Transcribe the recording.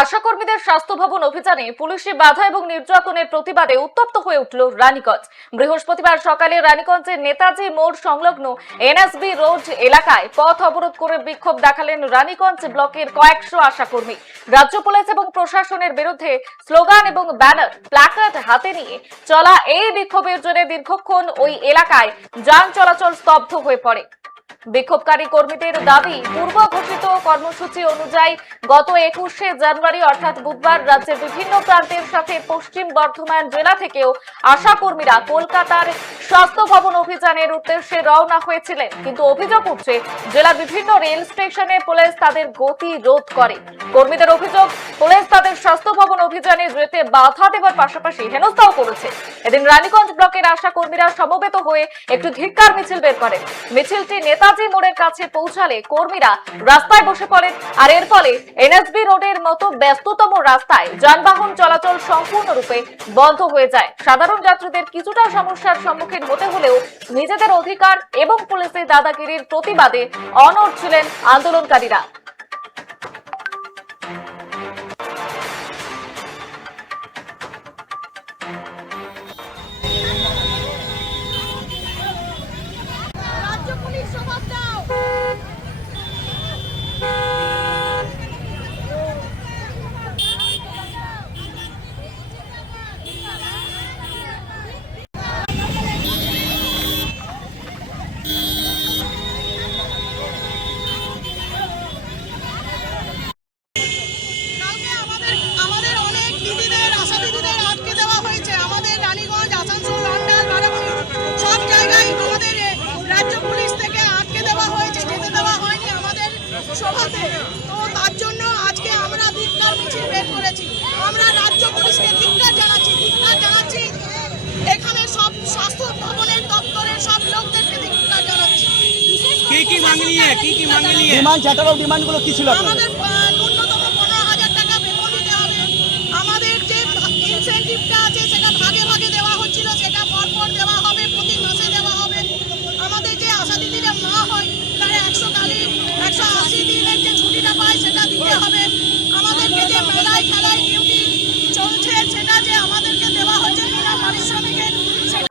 আশাকর্মীদের স্বাস্থ্য ভবন অভিযানে পুলিশি বাধা এবং নির্যাতনের প্রতিবাদে উত্তপ্ত হয়ে উঠল রানীগঞ্জ। বৃহস্পতিবার সকালে রানীগঞ্জের নেতাজি মোড় সংলগ্ন এনএসবি রোড এলাকায় পথ অবরোধ করে বিক্ষোভ দেখালেন রানীগঞ্জ ব্লকের কয়েকশো আশাকর্মী। রাজ্য পুলিশ এবং প্রশাসনের বিরুদ্ধে স্লোগান এবং ব্যানার, প্ল্যাকার্ড হাতে নিয়ে চলা এই বিক্ষোভের জন্য দীর্ঘক্ষণ ওই এলাকায় যান চলাচল স্তব্ধ হয়ে পড়ে। বিক্ষোভকারী কর্মীদের দাবি পূর্ব ঘোষিত কর্মসূচি অনুযায়ী গত একুশে জানুয়ারি, অর্থাৎ বুধবার, রাজ্যের বিভিন্ন প্রান্তের সাথে পশ্চিম বর্ধমান জেলা থেকেও আশা কর্মীরা কলকাতার স্বাস্থ্য ভবন অভিযানের উদ্দেশ্যে রওনা হয়েছিলেন। কিন্তু অভিযোগ উঠছে, জেলার বিভিন্ন রেল স্টেশনে পুলিশ তাদের গতি রোধ করে। কর্মীদের অভিযোগ, পুলিশ তাদের স্বাস্থ্য ভবন অভিযানে যেতে বাধা দেওয়ার পাশাপাশি হেনস্থাও করেছে। এদিন রানীগঞ্জ ব্লকের আশা কর্মীরা সমবেত হয়ে একটু ধিক্কার মিছিল বের করেন। মিছিলটি নেতাজি মোড়ের কাছে পৌঁছালে কর্মীরা রাস্তায় বসে পড়েন। আর এর ফলে এনএসবি রোডের মতো ব্যস্ততম রাস্তায় যানবাহন চলাচল সম্পূর্ণরূপে বন্ধ হয়ে যায়। সাধারণ যাত্রীদের কিছুটা সমস্যার সম্মুখীন হতে হলেও নিজেদের অধিকার এবং পুলিশের দাদাগিরির প্রতিবাদে অনড় ছিলেন আন্দোলনকারীরা। রাজ্য পুলিশ জবাব দাও কালকে আমাদের আমাদের অনেক দিদিদের আশা দিদিদের আটকে দেওয়া হয়েছে আমাদের রানীগঞ্জ আসানসোল লন্ডন বারাবণী সব জায়গায় আমাদের এ, রাজ্য পুলিশ থেকে আটকে দেওয়া হয়েছে যেতে দেওয়া হয়নি সভাতে তো তার জন্য আজকে আমরা ধিক্কার মিছিল বের করেছি। আমরা রাজ্য পুলিশকে ধিক্কার জানাচ্ছি ধিক্কার জানাচ্ছি। এখানে সব স্বাস্থ্য ভবনের দপ্তরের সব লোকদেরকে ধিক্কার জানাচ্ছি। কি কি মাং নিয়ে কি কি মাং নিয়ে ডিমান্ড কি ছিল আমাদের ন্যূনতম পনেরো হাজার টাকা বেতন দিতে হবে। আমাদের যে ইনসেন্টিভটা আছে সেটা ভাগে ভাগে দেওয়া হচ্ছিল সেটা পরপর দেওয়া হবে প্রতি মাসে দেওয়া হবে আমাদের যে আশা দিদিরা মা হয় তারা একশো কালি একশো যে ছুটিটা পায় সেটা দিতে হবে। আমাদেরকে যে মেলায় খেলায়